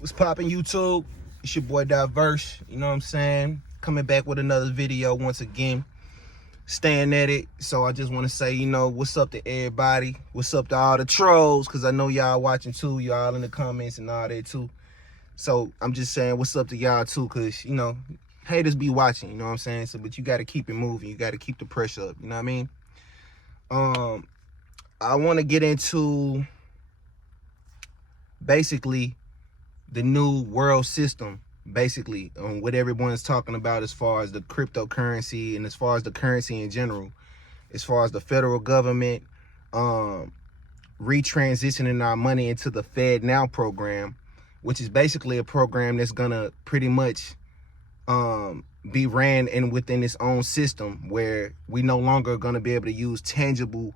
What's poppin', YouTube? It's your boy Diverse, you know what I'm saying? Coming back with another video once again. Staying at it. So I just want to say, what's up to everybody? What's up to all the trolls? Because I know y'all watching too. Y'all in the comments and all that too. So I'm just saying what's up to y'all too, because, haters be watching, you know what I'm saying? So, but you got to keep it moving. You got to keep the pressure up, you know what I mean? I want to get into basically the new world system, basically, on what everyone's talking about as far as the cryptocurrency and as far as the currency in general, as far as the federal government retransitioning our money into the Fed Now program, which is basically a program that's gonna pretty much be ran within its own system, where we no longer gonna be able to use tangible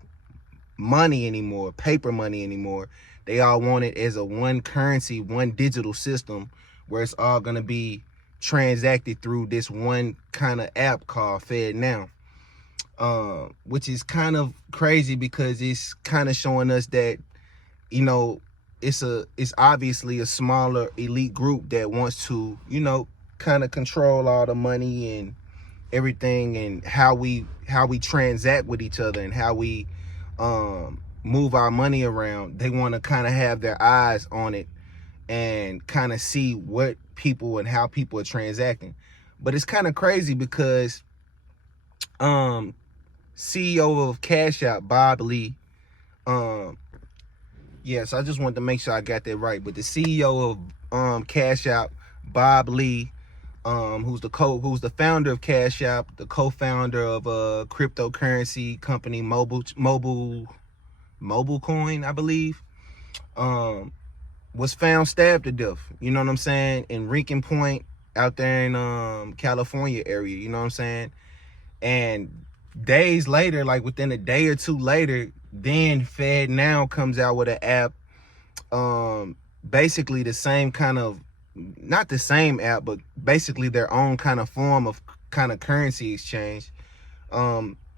money anymore, paper money anymore. They all want it as a one currency, one digital system, where it's all going to be transacted through this one kind of app called Fed Now, which is kind of crazy because it's kind of showing us that, it's obviously a smaller elite group that wants to, kind of control all the money and everything, and how we transact with each other and how we move our money around. They want to kind of have their eyes on it and kind of see what people and how people are transacting. But it's kind of crazy because CEO of Cash App, Bob Lee, yes, I just wanted to make sure I got that right. But the CEO of Cash App, Bob Lee, who's the founder of Cash App, the co-founder of a cryptocurrency company, Mobile Coin, I believe, was found stabbed to death, you know what I'm saying, in Rincon Point out there in California area, you know what I'm saying. And days later, like within a day or two later, then Fed Now comes out with an app, basically the same kind of, not the same app, but basically their own kind of form of kind of currency exchange,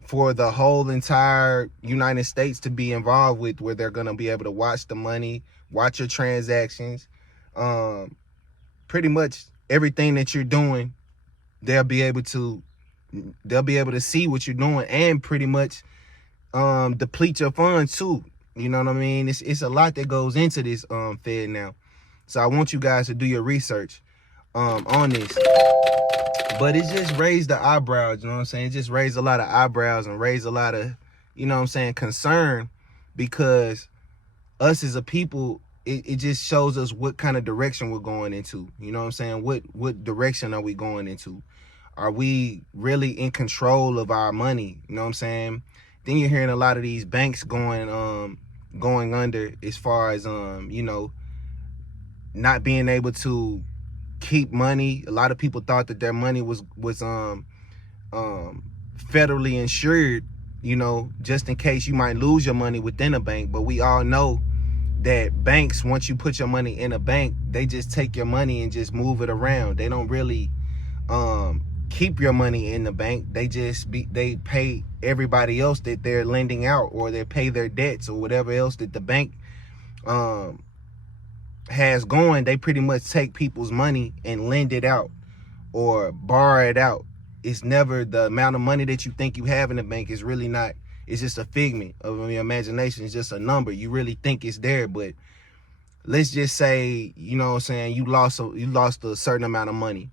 for the whole entire United States to be involved with, where they're going to be able to watch the money, watch your transactions, pretty much everything that you're doing. They'll be able to see what you're doing, and pretty much deplete your funds too. You know what I mean? It's a lot that goes into this Fed Now. So I want you guys to do your research on this. But it just raised the eyebrows, you know what I'm saying? It just raised a lot of eyebrows and raised a lot of, concern, because us as a people, it just shows us what kind of direction we're going into. You know what I'm saying? What direction are we going into? Are we really in control of our money? You know what I'm saying? Then you're hearing a lot of these banks going under, as far as not being able to keep money. A lot of people thought that their money was federally insured, just in case you might lose your money within a bank. But we all know that banks, once you put your money in a bank, they just take your money and just move it around. They don't really keep your money in the bank. They pay everybody else that they're lending out, or they pay their debts, or whatever else that the bank has going. They pretty much take people's money and lend it out or borrow it out. It's never the amount of money that you think you have in the bank. Is really not. It's just a figment of your imagination. It's just a number. You really think it's there, but let's just say, you know what I'm saying, you lost a certain amount of money.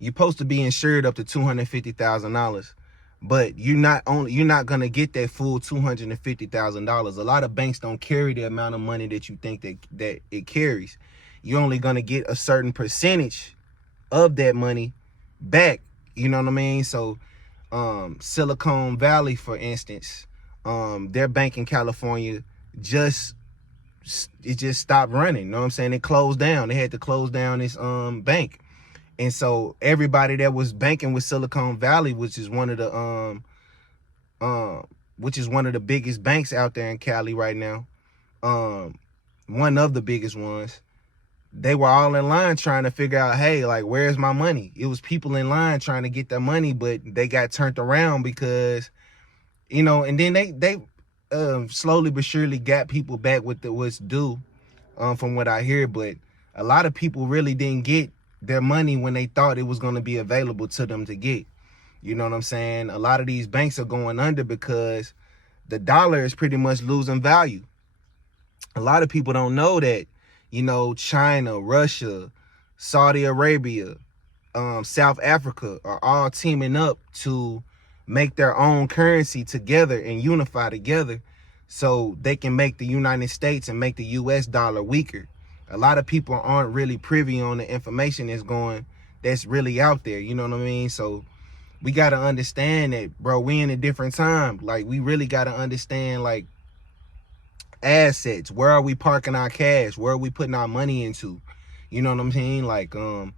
You're supposed to be insured up to $250,000. But you're not gonna get that full $250,000. A lot of banks don't carry the amount of money that you think that it carries. You're only gonna get a certain percentage of that money back. You know what I mean? So Silicon Valley, for instance, their bank in California just stopped running. You know what I'm saying? It closed down. They had to close down this bank. And so everybody that was banking with Silicon Valley, which is one of the biggest banks out there in Cali right now, one of the biggest ones, they were all in line trying to figure out, hey, like, where's my money? It was people in line trying to get their money, but they got turned around because, and then they slowly but surely got people back with what's due, from what I hear. But a lot of people really didn't get their money when they thought it was going to be available to them to get. You know what I'm saying? A lot of these banks are going under because the dollar is pretty much losing value. A lot of people don't know that, you know, China, Russia, Saudi Arabia, South Africa are all teaming up to make their own currency together and unify together so they can make the United States and make the US dollar weaker. A lot of people aren't really privy on the information that's really out there. You know what I mean? So we got to understand that, bro, we in a different time. Like, we really got to understand, like, assets. Where are we parking our cash? Where are we putting our money into? You know what I'm saying? Like, a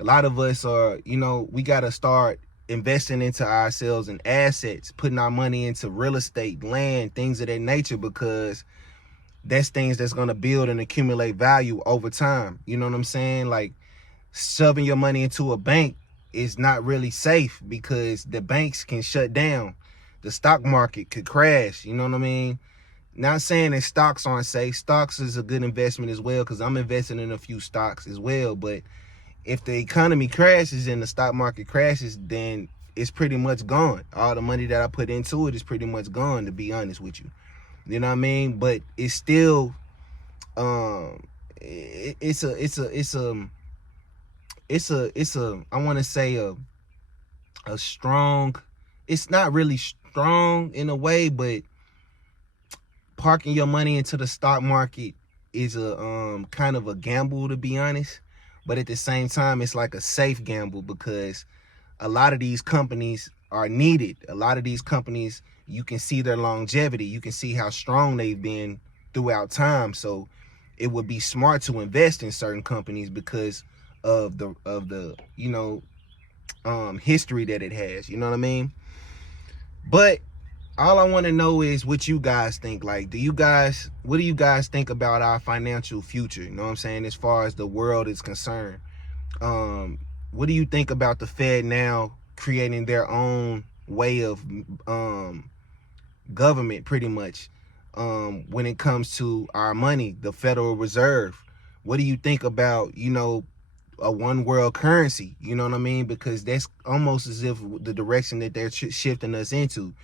lot of us are, you know, we got to start investing into ourselves and assets, putting our money into real estate, land, things of that nature, because that's things that's going to build and accumulate value over time. You know what I'm saying? Like, shoving your money into a bank is not really safe because the banks can shut down. The stock market could crash. You know what I mean? Not saying that stocks aren't safe. Stocks is a good investment as well, because I'm investing in a few stocks as well. But if the economy crashes and the stock market crashes, then it's pretty much gone. All the money that I put into it is pretty much gone, to be honest with you. You know what I mean? But it's still, it's a I want to say a strong, it's not really strong in a way, but parking your money into the stock market is a kind of a gamble, to be honest. But at the same time, it's like a safe gamble, because a lot of these companies are needed. A lot of these companies, you can see their longevity. You can see how strong they've been throughout time. So it would be smart to invest in certain companies because of the you know, history that it has. You know what I mean? But all I want to know is what you guys think. Like, what do you guys think about our financial future? You know what I'm saying? As far as the world is concerned. What do you think about the Fed now creating their own way of government, pretty much, when it comes to our money, the Federal Reserve? What do you think about, you know, a one world currency? You know what I mean? Because that's almost as if the direction that they're shifting us into,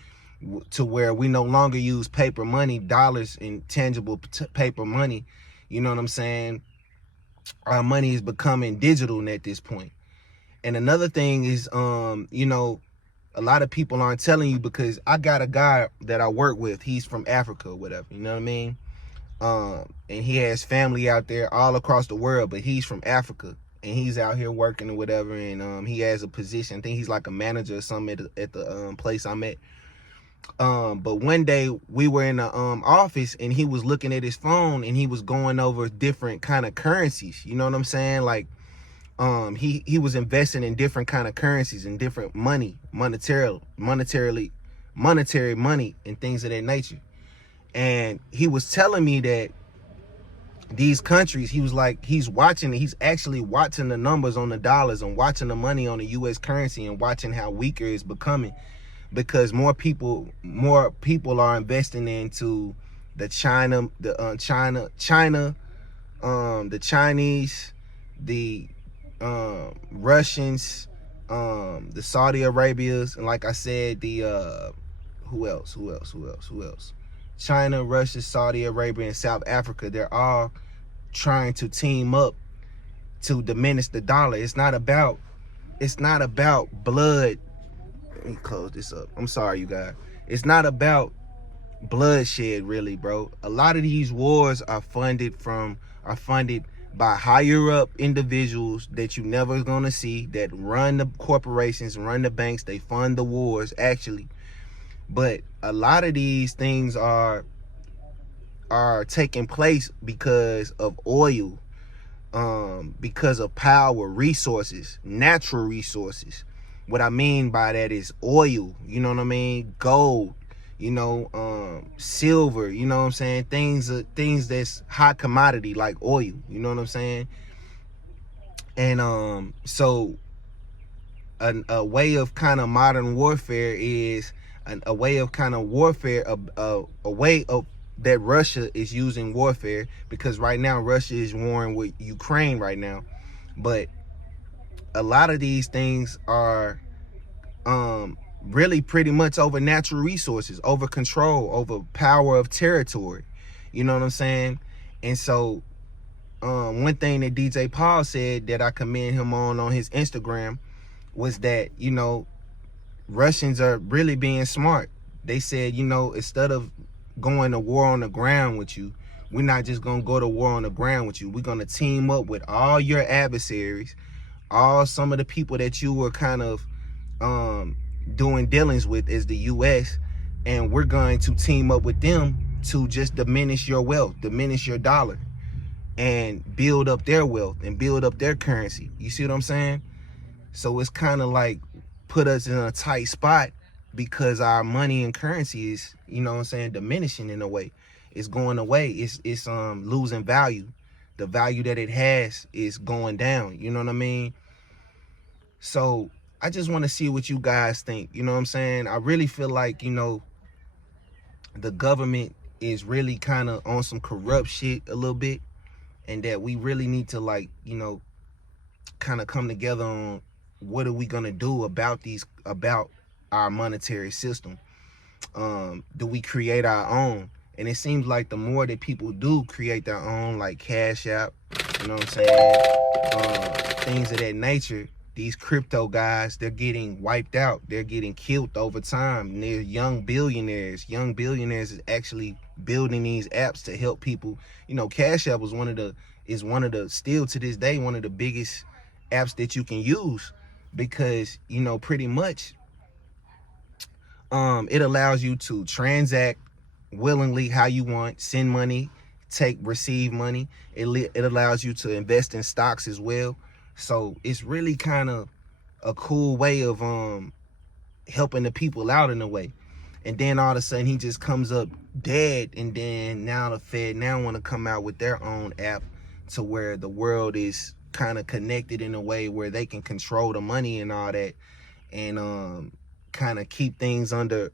to where we no longer use paper money, dollars, and tangible paper money. You know what I'm saying? Our money is becoming digital at this point. And another thing is, you know, a lot of people aren't telling you, because I got a guy that I work with. He's from Africa or whatever. You know what I mean? And he has family out there all across the world, but he's from Africa. And he's out here working or whatever. And he has a position. I think he's like a manager or something at the place I'm at. But one day we were in the office, and he was looking at his phone, and he was going over different kind of currencies. You know what I'm saying? Like, he was investing in different kind of currencies and different money, monetary money and things of that nature. And he was telling me that these countries, he was like, he's actually watching the numbers on the dollars and watching the money on the US currency and watching how weaker it's becoming, because more people are investing into the China, the Chinese, the Russians, the Saudi Arabias, and like I said, the who else? China, Russia, Saudi Arabia, and South Africa. They're all trying to team up to diminish the dollar. It's not about blood. Let me close this up. I'm sorry, you guys. It's not about bloodshed, really, bro. A lot of these wars are funded by higher up individuals that you never gonna see, that run the corporations, run the banks. They fund the wars, actually. But a lot of these things are taking place because of oil, because of power, resources, natural resources. What I mean by that is oil, you know what I mean? Gold, you know, silver, you know what I'm saying? Things that's high commodity, like oil, you know what I'm saying? And so a way of kind of modern warfare is a way of kind of warfare, a way of that Russia is using warfare, because right now Russia is warring with Ukraine right now. But a lot of these things are really pretty much over natural resources, over control, over power of territory. You know what I'm saying? And so one thing that DJ Paul said that I commend him on his Instagram was that, you know, Russians are really being smart. They said, you know, instead of going to war on the ground with you, we're not just going to go to war on the ground with you. We're going to team up with all your adversaries, all some of the people that you were kind of doing dealings with as the U.S., and we're going to team up with them to just diminish your wealth, diminish your dollar, and build up their wealth and build up their currency. You see what I'm saying? So it's kind of like put us in a tight spot, because our money and currency is, you know what I'm saying, diminishing in a way. It's going away. It's losing value. The value that it has is going down. You know what I mean? So I just want to see what you guys think. You know what I'm saying? I really feel like, you know, the government is really kind of on some corrupt shit a little bit, and that we really need to, like, you know, kind of come together on what are we going to do about our monetary system. Do we create our own? And it seems like the more that people do create their own, like Cash App, you know what I'm saying, things of that nature, these crypto guys, they're getting wiped out. They're getting killed over time. And they're young billionaires. Young billionaires is actually building these apps to help people. You know, Cash App was still to this day, one of the biggest apps that you can use, because, you know, pretty much it allows you to transact willingly how you want, send money, receive money. It allows you to invest in stocks as well. So it's really kind of a cool way of helping the people out in a way. And then all of a sudden he just comes up dead, and then now the Fed now want to come out with their own app to where the world is kind of connected in a way where they can control the money and all that, and kind of keep things under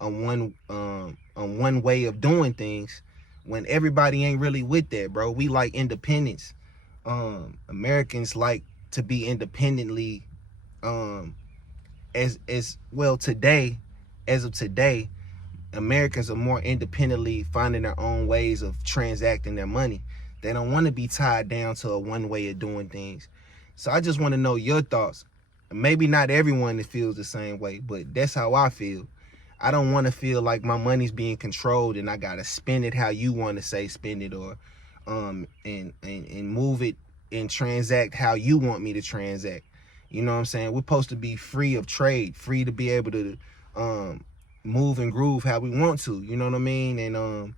a one way of doing things, when everybody ain't really with that, bro. We like independence. Americans like to be independently, as well today. As of today, Americans are more independently finding their own ways of transacting their money. They don't want to be tied down to a one way of doing things. So I just want to know your thoughts. Maybe not everyone feels the same way, but that's how I feel. I don't want to feel like my money's being controlled and I gotta spend it how you want to say spend it, or and move it and transact how you want me to transact. You know what I'm saying? We're supposed to be free of trade, free to be able to move and groove how we want to. You know what I mean? And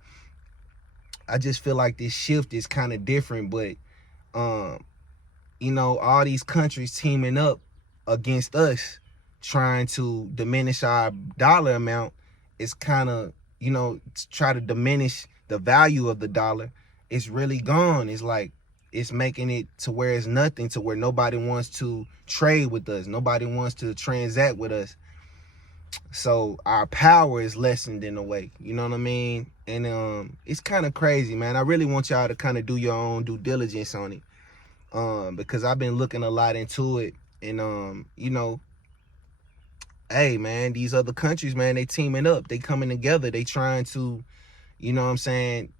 I just feel like this shift is kind of different, but you know, all these countries teaming up against us, trying to diminish our dollar amount, is kind of, you know, try to diminish the value of the dollar. It's really gone. It's like, it's making it to where it's nothing, to where nobody wants to trade with us. Nobody wants to transact with us. So our power is lessened in a way, you know what I mean? And it's kind of crazy, man. I really want y'all to kind of do your own due diligence on it, because I've been looking a lot into it. And you know, hey man, these other countries, man, they teaming up, they coming together, they trying to, you know what I'm saying,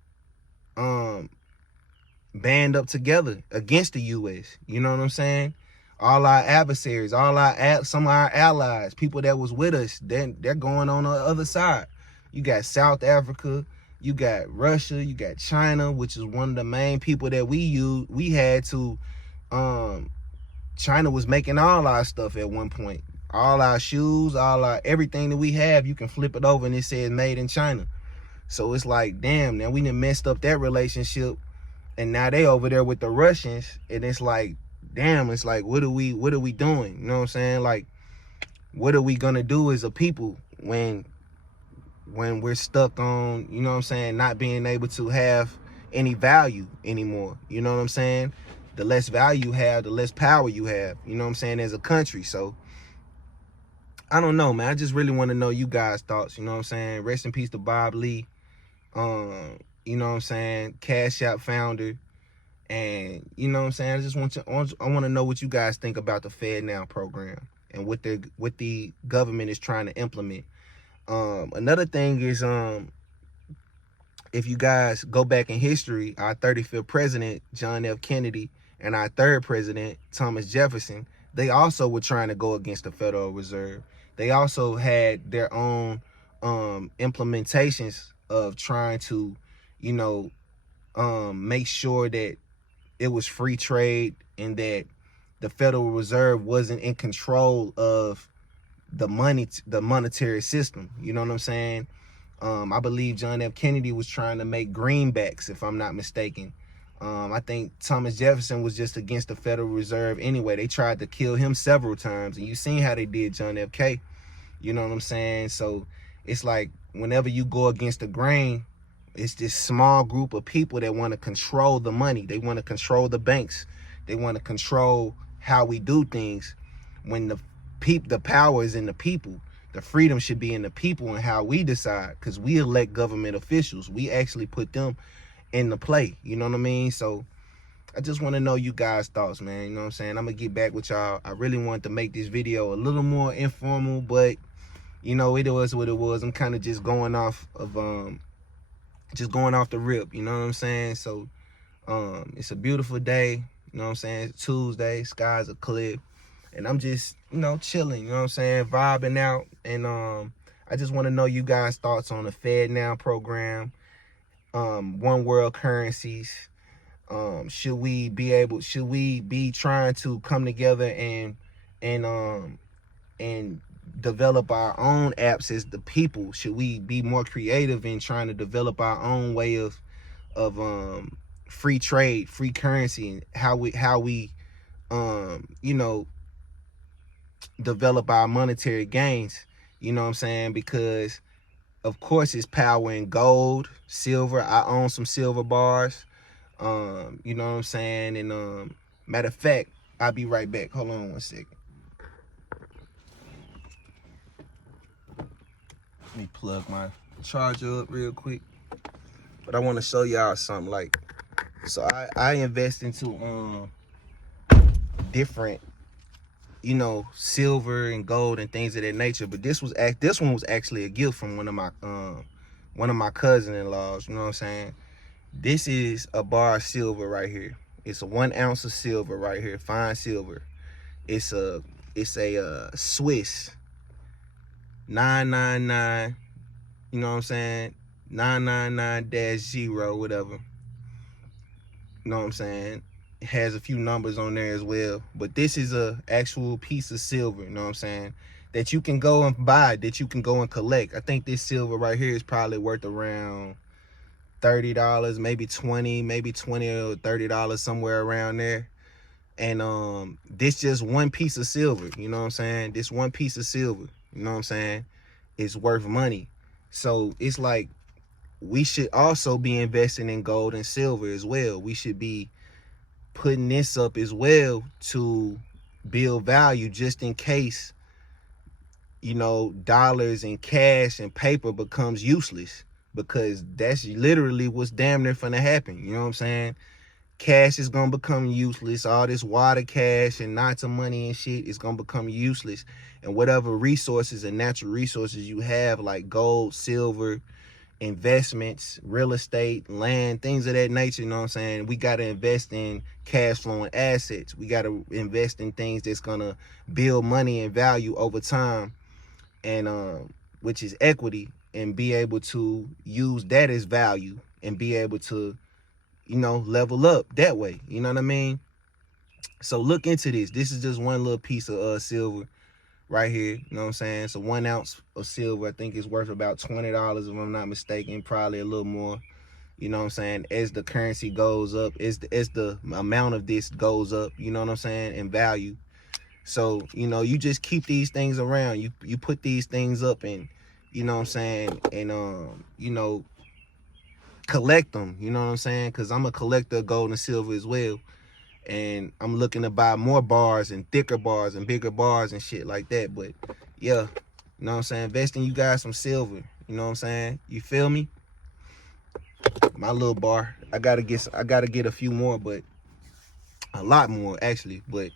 band up together against the US. You know what I'm saying? All our adversaries, some of our allies, people that was with us, they're going on the other side. You got South Africa, you got Russia, you got China, which is one of the main people that we had to, China was making all our stuff at one point. All our shoes, everything that we have, you can flip it over and it says made in China. So it's like, damn, now we done messed up that relationship, and now they over there with the Russians, and it's like, damn, it's like, what are we doing? You know what I'm saying? Like, what are we gonna do as a people when we're stuck on, you know what I'm saying, not being able to have any value anymore? You know what I'm saying? The less value you have, the less power you have, you know what I'm saying, as a country. So I don't know, man. I just really want to know you guys' thoughts, you know what I'm saying? Rest in peace to Bob Lee. You know what I'm saying, Cash App founder. And you know what I'm saying, I just want to know what you guys think about the Fed Now program and what the government is trying to implement. Another thing is, if you guys go back in history, our 35th president, John F. Kennedy, and our third president, Thomas Jefferson, they also were trying to go against the Federal Reserve. They also had their own implementations of trying to, you know, make sure that it was free trade and that the Federal Reserve wasn't in control of the monetary system. You know what I'm saying? I believe John F. Kennedy was trying to make greenbacks, if I'm not mistaken. I think Thomas Jefferson was just against the Federal Reserve anyway. They tried to kill him several times, and you seen how they did John F. K. You know what I'm saying? So it's like whenever you go against the grain, it's this small group of people that want to control the money. They want to control the banks. They want to control how we do things. When the power is in the people, the freedom should be in the people and how we decide, because we elect government officials. We actually put them in the play. You know what I mean? So I just want to know you guys' thoughts, man. You know what I'm saying? I'm going to get back with y'all. I really wanted to make this video a little more informal, but you know, it was what it was. I'm kind of just going off of the rip, you know what I'm saying? So it's a beautiful day, you know what I'm saying? It's Tuesday, skies are clear, and I'm just, you know, chilling, you know what I'm saying, vibing out. And I just want to know you guys' thoughts on the Fed Now program, one world currencies. Should we be trying to come together and develop our own apps as the people? Should we be more creative in trying to develop our own way of free trade, free currency, and how we you know, develop our monetary gains? You know what I'm saying? Because of course it's power in gold, silver. I own some silver bars. You know what I'm saying? And matter of fact, I'll be right back. Hold on one second. Let me plug my charger up real quick. But I want to show y'all something. Like, so I invest into different, you know, silver and gold and things of that nature. But this one was actually a gift from one of my cousin-in-laws. You know what I'm saying? This is a bar of silver right here. It's a 1 ounce of silver right here, fine silver. It's a Swiss 999, you know what I'm saying, 999-0, whatever. You know what I'm saying? It has a few numbers on there as well. But this is a actual piece of silver, you know what I'm saying, that you can go and buy, that you can go and collect. I think this silver right here is probably worth around $30, maybe 20 or $30, somewhere around there. And this just one piece of silver, you know what I'm saying? This one piece of silver, you know what I'm saying, is worth money. So it's like we should also be investing in gold and silver as well. We should be putting this up as well to build value, just in case, you know, dollars and cash and paper becomes useless, because that's literally what's damn near finna happen. You know what I'm saying? Cash is gonna become useless. All this water cash and lots of money and shit is gonna become useless. And whatever resources and natural resources you have, like gold, silver, investments, real estate, land, things of that nature, you know what I'm saying, we gotta invest in cash flowing assets. We gotta invest in things that's gonna build money and value over time, and which is equity, and be able to use that as value and be able to, you know, level up that way. You know what I mean? So look into this. This is just one little piece of silver right here. You know what I'm saying? So 1 ounce of silver, I think is worth about $20, if I'm not mistaken, probably a little more. You know what I'm saying? As the currency goes up, as the amount of this goes up, you know what I'm saying, in value. So, you know, you just keep these things around. You put these things up, and, you know what I'm saying, and you know, collect them, you know what I'm saying? Because I'm a collector of gold and silver as well, and I'm looking to buy more bars and thicker bars and bigger bars and shit like that. But yeah, you know what I'm saying, invest in you guys some silver, you know what I'm saying, you feel me? my little bar. I gotta get a few more, but a lot more actually. But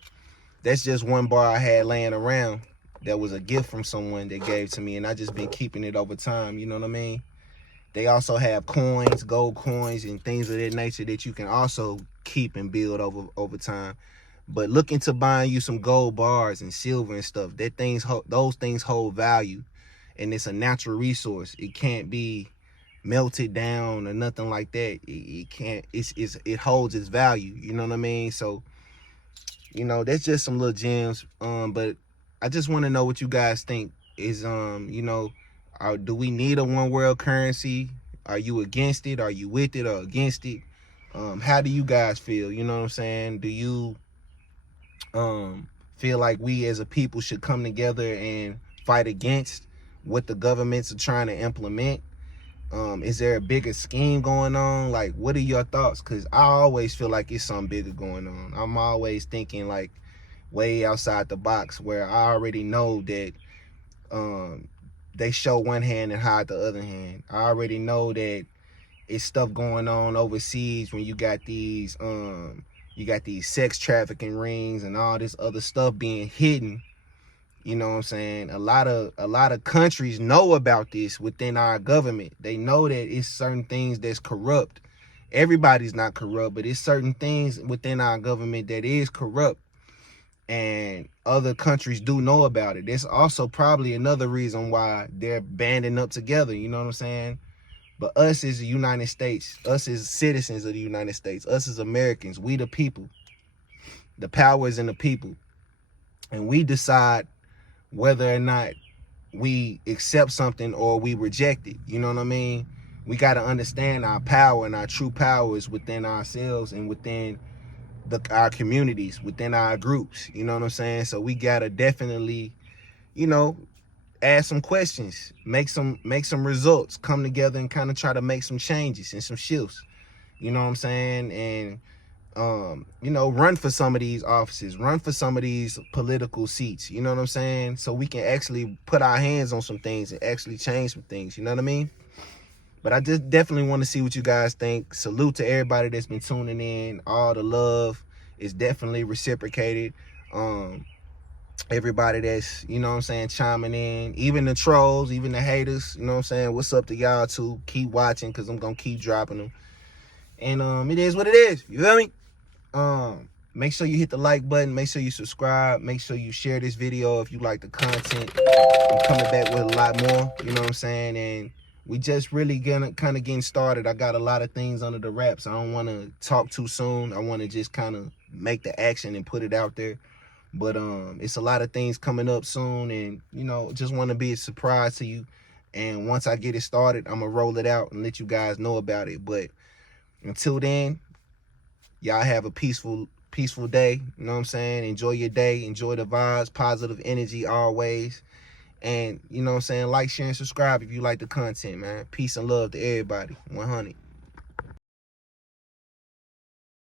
that's just one bar I had laying around that was a gift from someone that gave to me, and I just been keeping it over time. You know what I mean? They also have coins, gold coins, and things of that nature that you can also keep and build over time. But look into buying you some gold bars and silver and stuff. Those things hold value, and it's a natural resource. It can't be melted down or nothing like that. It can't. It holds its value. You know what I mean? So, you know, that's just some little gems. But I just want to know what you guys think. Is you know, do we need a one world currency? Are you against it? Are you with it or against it? How do you guys feel? You know what I'm saying? Do you feel like we as a people should come together and fight against what the governments are trying to implement? Is there a bigger scheme going on? Like, what are your thoughts? Because I always feel like it's something bigger going on. I'm always thinking like way outside the box, where I already know that they show one hand and hide the other hand. I already know that it's stuff going on overseas when you got these sex trafficking rings and all this other stuff being hidden. You know what I'm saying? A lot of countries know about this within our government. They know that it's certain things that's corrupt. Everybody's not corrupt, but it's certain things within our government that is corrupt. And other countries do know about it. There's also probably another reason why they're banding up together. You know what I'm saying? But us as the United States, us as citizens of the United States, us as Americans, we the people. The power is in the people. And we decide whether or not we accept something or we reject it. You know what I mean? We got to understand our power, and our true power is within ourselves and within our communities, within our groups. You know what I'm saying? So we got to definitely, you know, ask some questions, make some results, come together and kind of try to make some changes and some shifts. You know what I'm saying? And you know, run for some of these offices, run for some of these political seats, you know what I'm saying? So we can actually put our hands on some things and actually change some things, you know what I mean? But I just definitely want to see what you guys think. Salute to everybody that's been tuning in. All the love is definitely reciprocated. Everybody that's, you know what I'm saying, chiming in, even the trolls, even the haters, you know what I'm saying? What's up to y'all too? Keep watching, because I'm going to keep dropping them. And it is what it is. You feel me? Make sure you hit the like button, make sure you subscribe, make sure you share this video if you like the content. I'm coming back with a lot more, you know what I'm saying? And we just really gonna kind of getting started. I got a lot of things under the wraps. I don't want to talk too soon. I want to just kind of make the action and put it out there. But it's a lot of things coming up soon, and you know, just want to be a surprise to you. And once I get it started, I'm gonna roll it out and let you guys know about it. But until then, y'all have a peaceful day. You know what I'm saying? Enjoy your day. Enjoy the vibes. Positive energy always. And, you know what I'm saying? Like, share, and subscribe if you like the content, man. Peace and love to everybody. 100.